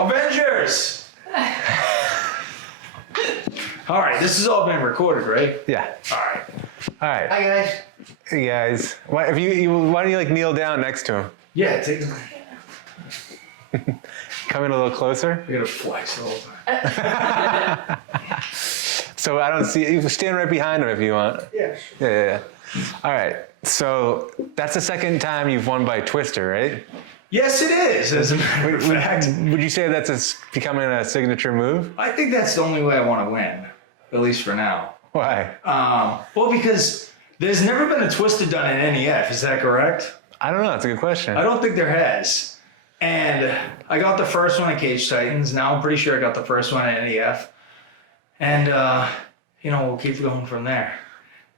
Avengers! All right, this has all been recorded, right? Yeah. All right. All right. Hi guys. Hey guys. Why don't you like kneel down next to him? Yeah, take them. Come in a little closer. We gotta flex the whole time. So I don't see you. Stand right behind him if you want. Yeah. Yeah. All right. So that's the second time you've won by Twister, right? Yes, it is, as a matter of fact. Would you say that's becoming a signature move? I think that's the only way I want to win, at least for now. Why? Well, because there's never been a Twister done in NEF, is that correct? I don't know. That's a good question. I don't think there has. And I got the first one at Cage Titans. Now I'm pretty sure I got the first one at NEF. And, we'll keep going from there.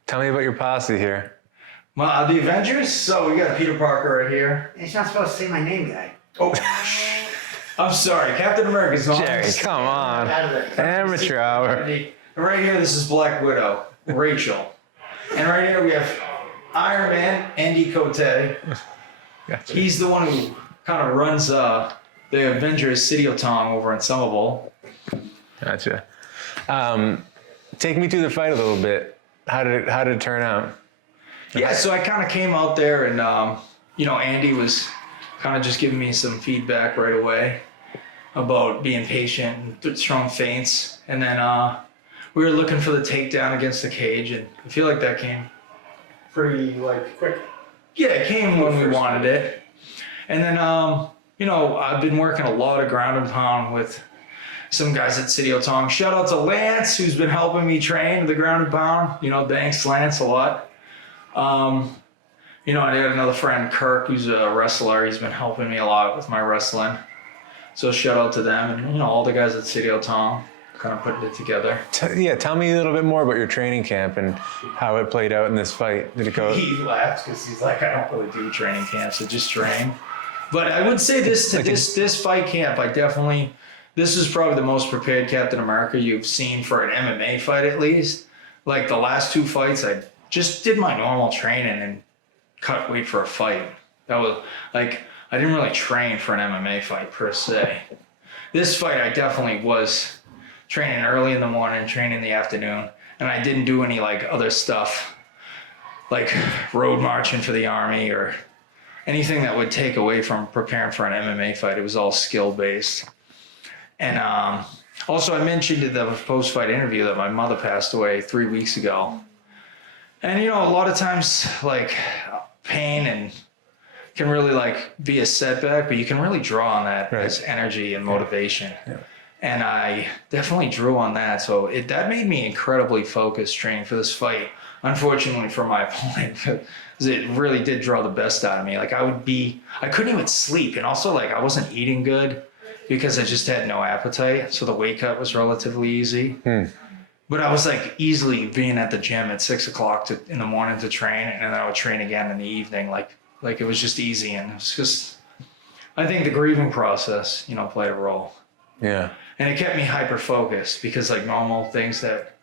Tell me about your posse here. Well, the Avengers. So we got Peter Parker right here. It's not supposed to say my name, guy. Oh, I'm sorry. Captain America's on. Jerry, come on. Out of it. Amateur hour. And right here, this is Black Widow, Rachel. And right here, we have Iron Man, Andy Cote. Gotcha. He's the one who kind of runs the Avengers City of Tong over in Somerville. Gotcha. Take me through the fight a little bit. How did it turn out? Yeah, so I kind of came out there and, Andy was kind of just giving me some feedback right away about being patient and throwing feints. And then we were looking for the takedown against the cage, and I feel like that came pretty, quick. Yeah, it came when we wanted it. And then, I've been working a lot of ground and pound with some guys at City of Tong. Shout out to Lance, who's been helping me train the ground and pound. Thanks, Lance, a lot. I had another friend, Kirk, who's a wrestler. He's been helping me a lot with my wrestling. So shout out to them and, all the guys at City of Tong kind of putting it together. Tell me a little bit more about your training camp and how it played out in this fight. Did it go? He laughed because he's like, I don't really do training camps. I just train. But I would say this fight camp, this is probably the most prepared Captain America you've seen for an MMA fight, at least. Like the last two fights, I just did my normal training and cut weight for a fight. That was I didn't really train for an MMA fight per se. This fight, I definitely was training early in the morning, training in the afternoon, and I didn't do any other stuff like road marching for the Army or anything that would take away from preparing for an MMA fight. It was all skill based. And also I mentioned in the post-fight interview that my mother passed away 3 weeks ago. And a lot of times pain and can really be a setback, but you can really draw on that as energy and motivation. Yeah. And I definitely drew on that. So that made me incredibly focused training for this fight. Unfortunately for my opponent, because it really did draw the best out of me. I couldn't even sleep. And also I wasn't eating good because I just had no appetite. So the weight cut was relatively easy. But I was easily being at the gym at 6 o'clock in the morning to train. And then I would train again in the evening. Like it was just easy. And it was just, I think the grieving process, played a role. Yeah. And it kept me hyper focused because normal things that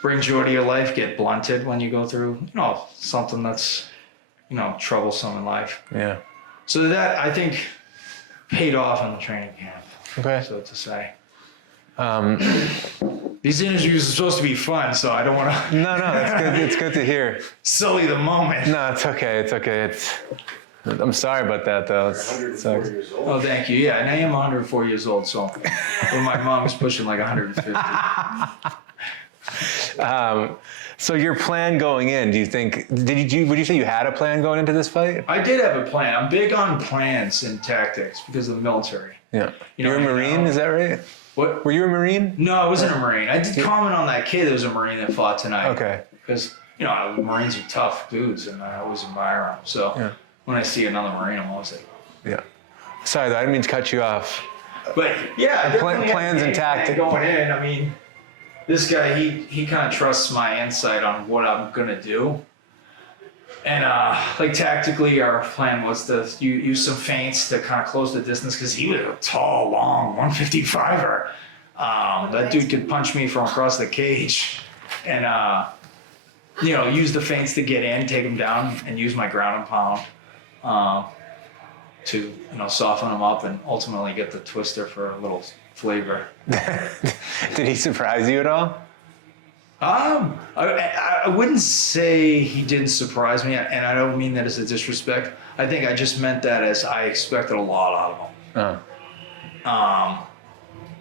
bring joy to your life get blunted when you go through, something that's, troublesome in life. Yeah. So that I think paid off in the training camp. Okay. So to say. These interviews are supposed to be fun, so I don't want to. No, that's good. It's good to hear. Sully the moment. No, it's okay. I'm sorry about that, though. It's 104 years old. Oh, thank you. Yeah, and I am 104 years old, so when my mom was pushing 150. So your plan going in, do you think, would you say you had a plan going into this fight? I did have a plan. I'm big on plans and tactics because of the military. Yeah. You're a Marine, is that right? What? Were you a Marine? No, I wasn't a Marine. I did comment on that kid that was a Marine that fought tonight. Okay. Because, Marines are tough dudes and I always admire them. So when I see another Marine, I'm always like... Yeah. Sorry, though, I didn't mean to cut you off. But yeah, definitely plans and tactics. Going in, this guy, he kind of trusts my insight on what I'm going to do. And tactically, our plan was to use some feints to kind of close the distance because he was a tall, long 155er. That dude could punch me from across the cage. And, use the feints to get in, take him down, and use my ground and pound. to soften them up and ultimately get the twister for a little flavor. Did he surprise you at all? I wouldn't say he didn't surprise me, and I don't mean that as a disrespect. I think I just meant that as I expected a lot out of him.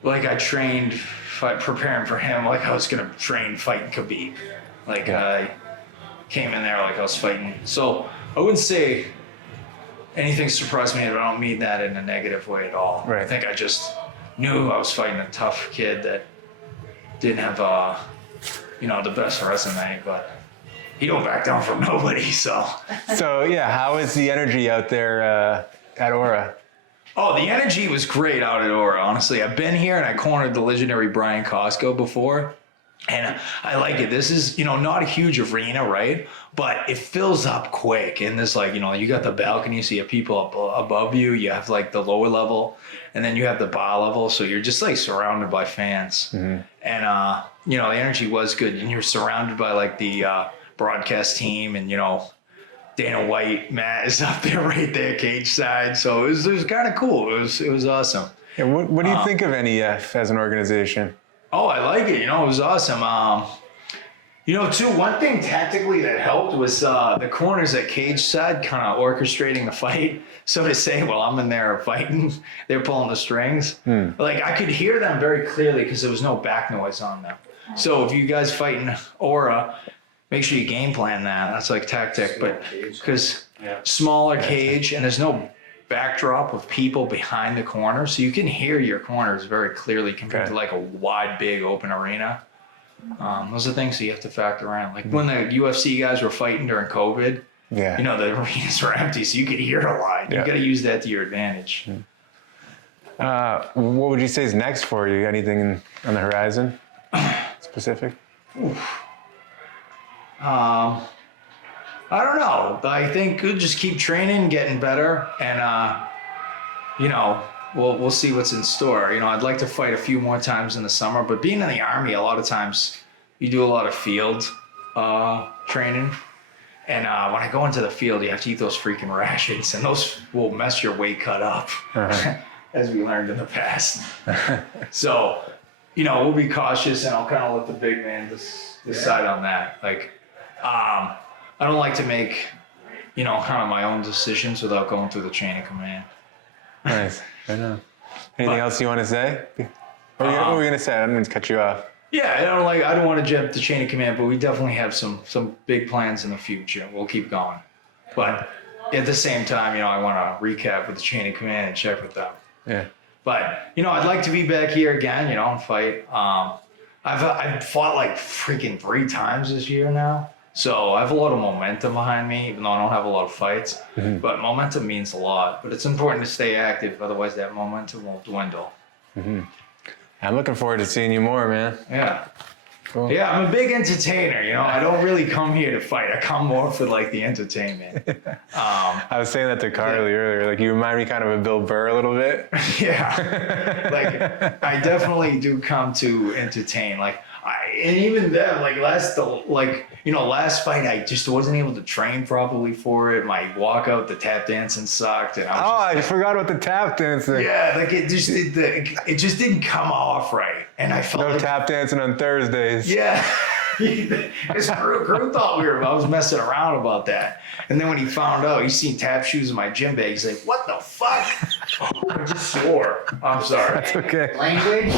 Like I trained preparing for him like I was gonna train fighting Khabib. Like I came in there like I was fighting. So I wouldn't say anything surprised me, but I don't mean that in a negative way at all. Right. I think I just knew I was fighting a tough kid that didn't have the best resume, but he don't back down from nobody. So yeah, how is the energy out there at Aura? Oh, the energy was great out at Aura, honestly. I've been here and I cornered the legendary Brian Costco before, and I like it. This is, not a huge arena, right? But it fills up quick. And there's you got the balcony, so you have people above you. You have the lower level, and then you have the bar level. So you're just surrounded by fans. Mm-hmm. And, the energy was good. And you're surrounded by the broadcast team and, Dana White, Matt is up there right there, cage side. So it was kind of cool. It was awesome. Yeah, what do you think of NEF as an organization? Oh, I like it. It was awesome. Too, one thing tactically that helped was the corners at cage side kind of orchestrating the fight. So to say, while I'm in there fighting, they're pulling the strings. I could hear them very clearly because there was no back noise on them. So if you guys fighting Aura, make sure you game plan that. That's tactic, but because smaller cage and there's no backdrop of people behind the corner, so you can hear your corners very clearly compared to a wide, big open arena. Those are things that you have to factor in. When the UFC guys were fighting during COVID, the arenas were empty, so you could hear a lot. You got to use that to your advantage. What would you say is next for you? Anything on the horizon specific? I don't know. I think we'll just keep training, getting better, and we'll see what's in store. I'd like to fight a few more times in the summer, but being in the Army, a lot of times you do a lot of field training, and when I go into the field, you have to eat those freaking rations, and those will mess your weight cut up, as we learned in the past. So, we'll be cautious, and I'll kind of let the big man decide on that. I don't like to make, kind of my own decisions without going through the chain of command. Nice. I know. Anything else you want to say? What were you going to say? I didn't mean to cut you off. Yeah, I don't want to jump the chain of command, but we definitely have some big plans in the future. We'll keep going. But at the same time, I want to recap with the chain of command and check with them. Yeah. But, I'd like to be back here again, and fight. I've fought freaking 3 times this year now. So I have a lot of momentum behind me, even though I don't have a lot of fights. Mm-hmm. But momentum means a lot. But it's important to stay active, otherwise that momentum will dwindle. Mm-hmm. I'm looking forward to seeing you more, man. Yeah. Cool. Yeah, I'm a big entertainer. I don't really come here to fight. I come more for the entertainment. I was saying that to Carly earlier. You remind me kind of a Bill Burr a little bit. Yeah. I definitely do come to entertain. And even then, last fight, I just wasn't able to train properly for it. My walkout, the tap dancing sucked, and I forgot about the tap dancing. Yeah, it just didn't come off right, and I felt no tap dancing on Thursdays. Yeah, his crew thought I was messing around about that, and then when he found out, he seen tap shoes in my gym bag. He's like, "What the fuck?" I just swore. I'm sorry. That's okay. Language.